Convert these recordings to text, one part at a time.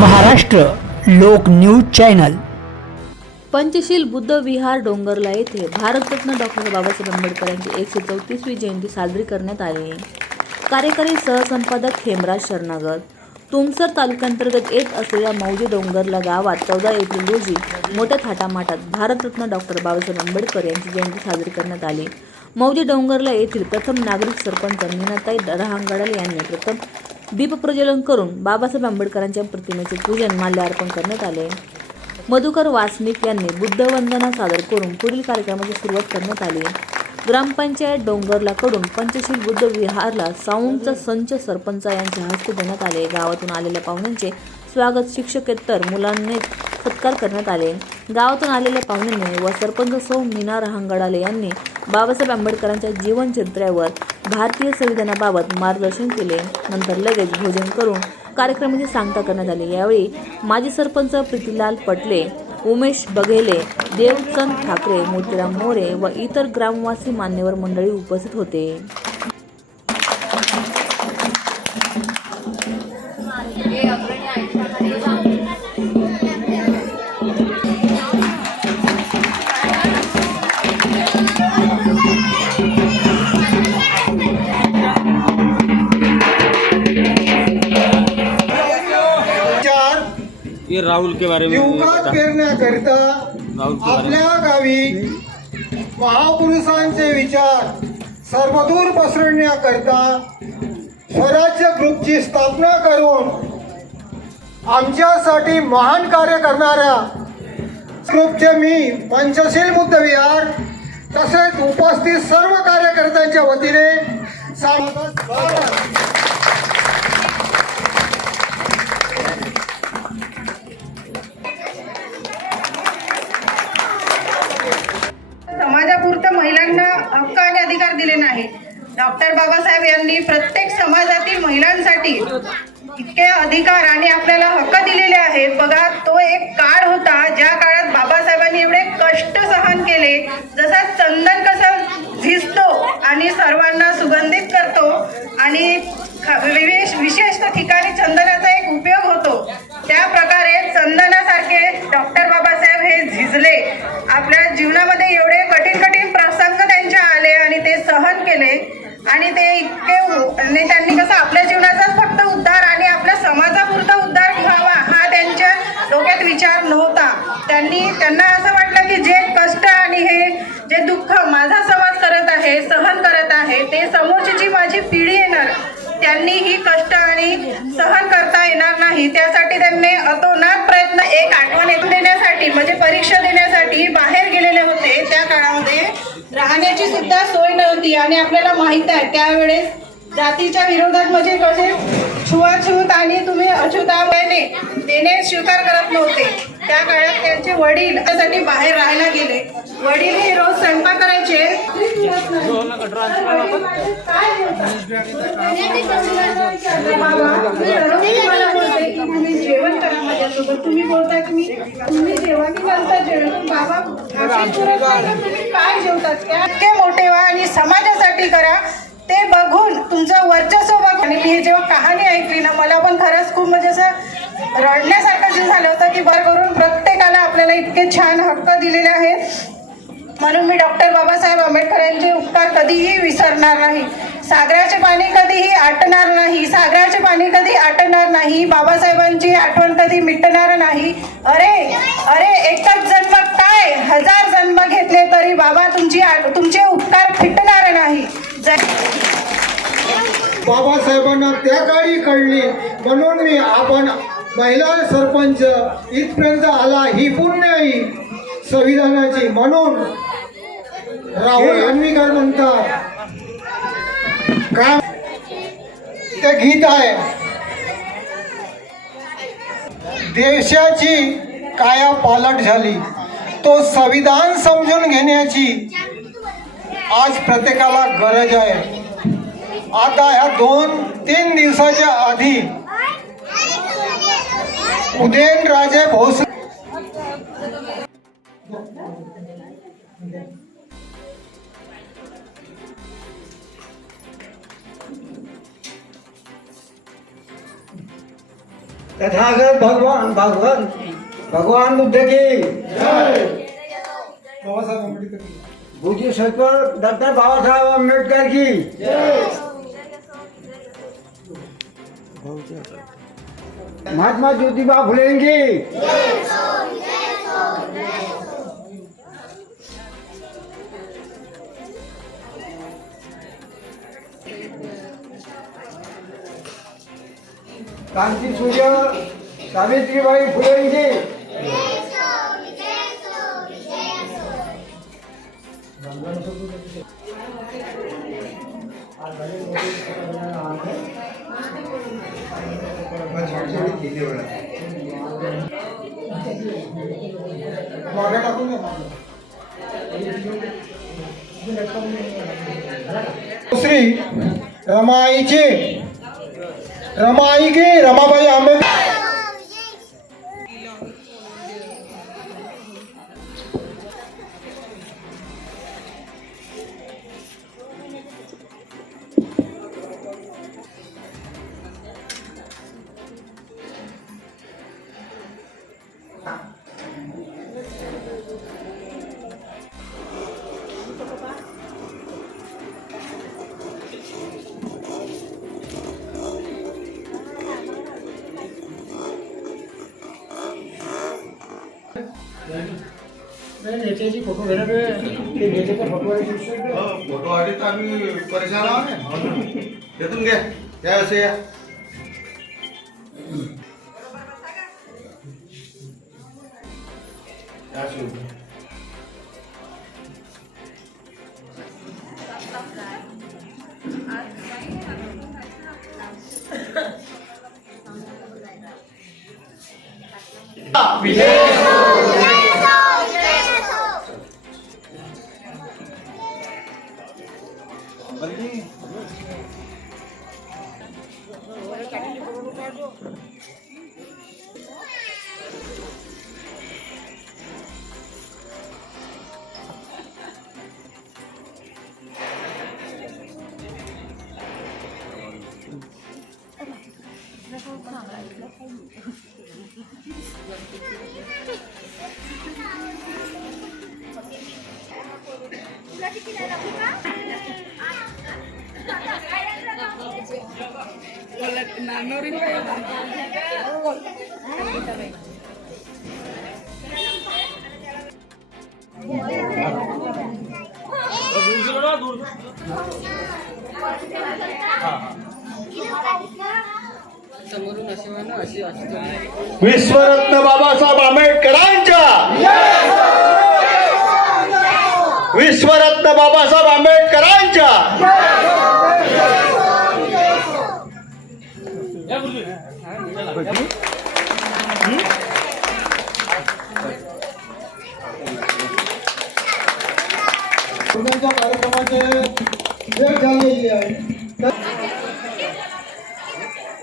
Maharashtra Lok news channel. Panchsheel Buddha Vihar डोंगरला येथे Bharat Ratna doctor Babasaheb Ambedkar यांची एकशे चौतीसवी जयंती साजरी करण्यात आली. कार्यकारी सहसंपादक हेमराज शरणागत तुमसर तालुक्यांतर्गत येत असलेल्या मौजे डोंगरला गावात चौदा एप्रिल रोजी मोठ्या थाटामाटात भारतरत्न डॉक्टर बाबासाहेब आंबेडकर यांची जयंती साजरी करण्यात आली. मौजे डोंगरला येथील प्रथम नागरिक सरपंच मीनाताई रहांगडाल यांनी प्रथम दीपप्रज्वलन करून बाबासाहेब आंबेडकरांच्या प्रतिमेचे पूजन माल्यार्पण करण्यात आले. मधुकर वासनिक यांनी बुद्धवंदना सादर करून पुढील कार्यक्रमाची सुरुवात करण्यात आली. ग्रामपंचायत डोंगरला कडून पंचशील बुद्ध विहारला साऊंडचा संच सरपंच यांच्या हस्ते देण्यात आले. गावातून आलेल्या पाहुण्यांचे स्वागत शिक्षकेतर मुलांनी सत्कार करण्यात आले. गावातून आलेल्या पाहुण्यांनी व सरपंच सौ मीना रहांगडाले यांनी बाबासाहेब आंबेडकरांच्या जीवनचरित्र्यावर भारतीय संविधानाबाबत मार्गदर्शन केले. नंतर लगेच भोजन करून कार्यक्रमाची सांगता करण्यात आली. यावेळी माजी सरपंच प्रीतीलाल पटले उमेश बघेले देवचंद ठाकरे मोतीराम मोरे व इतर ग्रामवासी मान्यवर मंडळी उपस्थित होते. राहुल के बारे में। पेरण्याकरिता आपल्या गावी महापुरुषांचे विचार सर्वदूर पसरवण्याकरिता स्वराज्य ग्रुपची स्थापना करून आमच्यासाठी महान कार्य करणाऱ्या ग्रुपचे मी पंचशील बुद्ध विहार तसेच उपस्थित सर्व कार्यकर्त्यांच्या वतीने बाबासाहेब यांनी प्रत्येक समाजातील महिलांसाठी इतके अधिकार आणि आपल्याला हक्क दिलेले आहेत बघा तो एक काळ होता ज्या काळात बाबासाहेबांनी एवढे कष्ट सहन केले जसा चंदन कसं झिजतो आणि सर्वांना सुगंधित करतो आणि ख- विशेष विशेष ठिकाणी चंदनाचा एक उपयोग होतो त्या प्रकारे चंदनासारखे डॉक्टर बाबासाहेब हे झिजले आपल्या जीवनामध्ये एवढे कठीण कठीण प्रसंग त्यांच्या आले आणि ते सहन केले आणि ते इतके उ- आणि त्यांनी कसं आपल्या जीवनाचाच फक्त उद्धार आणि आपल्या समाजापुरता उद्धार व्हावा हा त्यांच्या डोक्यात विचार नव्हता त्यांनी त्यांना असं वाटलं की जे कष्ट आणि हे जे दुःख माझा समाज करत आहे सहन करत आहे ते समोरची जी माझी पिढी येणार त्यांनी ही कष्ट आणि सहन करता येणार नाही त्यासाठी त्यांनी अतोनात प्रयत्न एक आठवण येऊन देण्यासाठी म्हणजे परीक्षा देण्यासाठी बाहेर गेलेले होते त्या काळामध्ये राहण्याची सुद्धा सोय नव्हती आणि आपल्याला माहीत आहे त्यावेळेस जातीच्या विरोधात म्हणजे कसे छुआछूत आणि तुम्ही अछूताने देणे स्वीकार करत नव्हते. त्या काळात त्यांचे वडील त्यासाठी बाहेर राहायला गेले. वडील हे रोज स्वयंपाक करायचे. काय तुम्ही जेवण करा माझ्यासोबत. तुम्ही बोलता की मी तुम्ही जेव्हा मी नंतर जेवण बाबा तुम्ही काय जेवतात? इतके मोठे व्हा आणि समाजासाठी करा. ते बघून तुमचं वर्चस्व बघून आणि मी हे जेव्हा कहाणी ऐकली ना मला पण खरंच खूप म्हणजे असं रडण्यासारखं जे झालं होतं की बरं करून प्रत्येकाला आपल्याला इतके छान हक्क दिलेले आहेत. म्हणून मी डॉक्टर बाबासाहेब आंबेडकरांचे उपकार कधीही विसरणार नाही. सागराचे पाणी कधीही आटणार नाही. सागराचे पाणी कधी आटणार नाही. बाबासाहेबांची आठवण कधी मिटणार नाही. अरे अरे एकच जन्म काय? हजार जन्म घेतले तरी बाबा तुमची आठ- तुमचे उपकार फिटणार नाही. बाबासाहेबांना त्या काळी कळली. म्हणून मी आपण महिला सरपंच इथपर्यंत आला. ही पुण्य आहे. संविधानाची. म्हणून राहुल अन्वीकर म्हणतात काय ते गीत आहे. देशाची काया पालट झाली. तो संविधान समजून घेण्याची आज प्रत्येकाला गरज आहे. आता ह्या दोन तीन दिवसाच्या आधी उदयनराजे भोसले तथागत भगवान भगवान भगवान बुद्ध की पूज्य सत्वर डॉक्टर बाबासाहेब आंबेडकर की। महात्मा ज्योतिबा કાંતિ સૂર્ય સાવિત્રીબાઈ ફુલેજી માગે ટાકું ને માગે શ્રી રમાઈ છે रमाई की रमाबाई आंबेडकर नेत्याची फोटो घेणार ते नेत्याचा फोटो फोटो आधी तर आम्ही परेशान आहोत ना तिथून घ्या या असे या या विश्वरत्न बाबासाहेब आंबेडकरांच्या! विश्वरत्न बाबासाहेब आंबेडकरांच्या!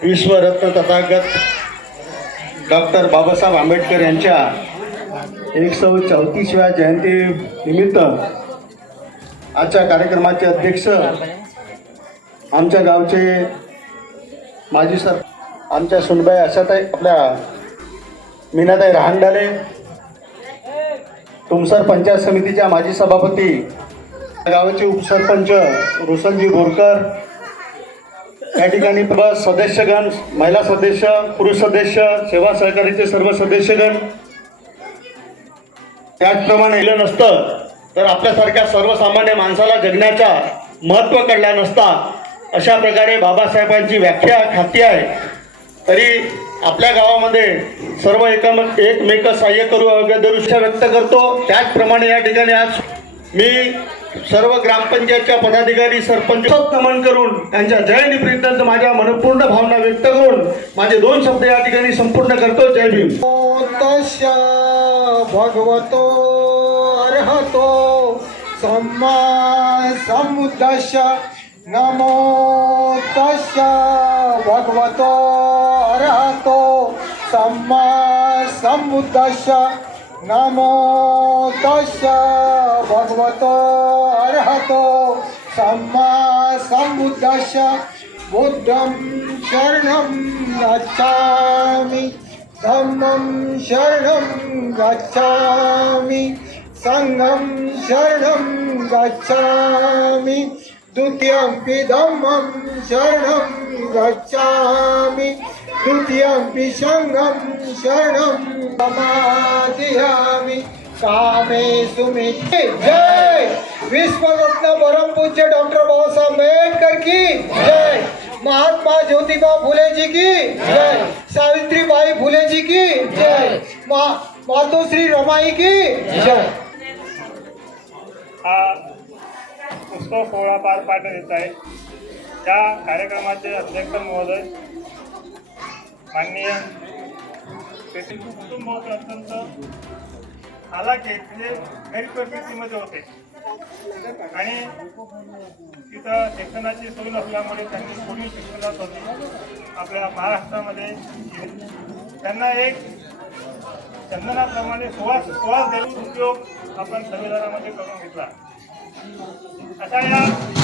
विश्वरत्न तथागत डॉक्टर बाबासाहेब आंबेडकर यांच्या एकशे चौतीसव्या जयंती निमित्त आजच्या कार्यक्रमाचे अध्यक्ष आमच्या गावचे माजी सर आमच्या सुनबाई आशाताई आपल्या मीनाताई रहांडाले तुमसर पंचायत समितीच्या माजी सभापती गावाचे उपसरपंच रुसनजी बोरकर या ठिकाणी सदस्यगण महिला सदस्य पुरुष सदस्य सेवा सहकारीचे सर्व सदस्यगण. त्याचप्रमाणे केलं नसतं तर आपल्यासारख्या सर्वसामान्य माणसाला जगण्याचा महत्त्व कळला नसता अशा प्रकारे बाबासाहेबांची व्याख्या खाती आहे. तरी आपल्या गावामध्ये सर्व एकम एकमेक सहाय्य करू अवघ्या व्यक्त करतो. त्याचप्रमाणे या ठिकाणी आज मी सर्व ग्रामपंचायतच्या पदाधिकारी सरपंच नमन करून त्यांच्या जयंतीप्रित्यंत माझ्या मनपूर्ण भावना व्यक्त करून माझे दोन शब्द या ठिकाणी संपूर्ण करतो. जय भीम. भगवतो अर्हतो सम्मा समुद्दस्य नमो तस्य भगवतो अर्हतो सम्मा समुद्दस्य नमो तस्य भगवतो अर्हतो सम्मा समुद्दस्य बुद्धं शरणं गच्छामि। धम्मं शरणं गच्छामि। सङ्घं शरणं गच्छामि द्वितीयम्पि धम्मं शरणं गच्छामि। तृतीयम्पि सङ्घं शरणं समाधियामि। कामे सुमित्रे जय! विश्वरत्न परमपूज्य डॉक्टर बाबासाहेब आंबेडकर की जय। महात्मा ज्योतिबा फुले जी की जय। सावित्रीबाई फुले जी की जय। मा मातोश्री रमाई की जय। उत्सव सोहळा पार पाडण्यात येत आहे. त्या कार्यक्रमाचे अध्यक्ष महोदय माननीय कुटुंब होते अत्यंत हालाकीत म्हणजे गरीब परिस्थितीमध्ये होते. आणि तिथं शिक्षणाची सोय नसल्यामुळे त्यांनी पुढील शिक्षणात होती. आपल्या महाराष्ट्रामध्ये त्यांना एक चंदनाप्रमाणे सुवास सुवास देऊन उपयोग आपण संविधानामध्ये करून घेतला. अशा या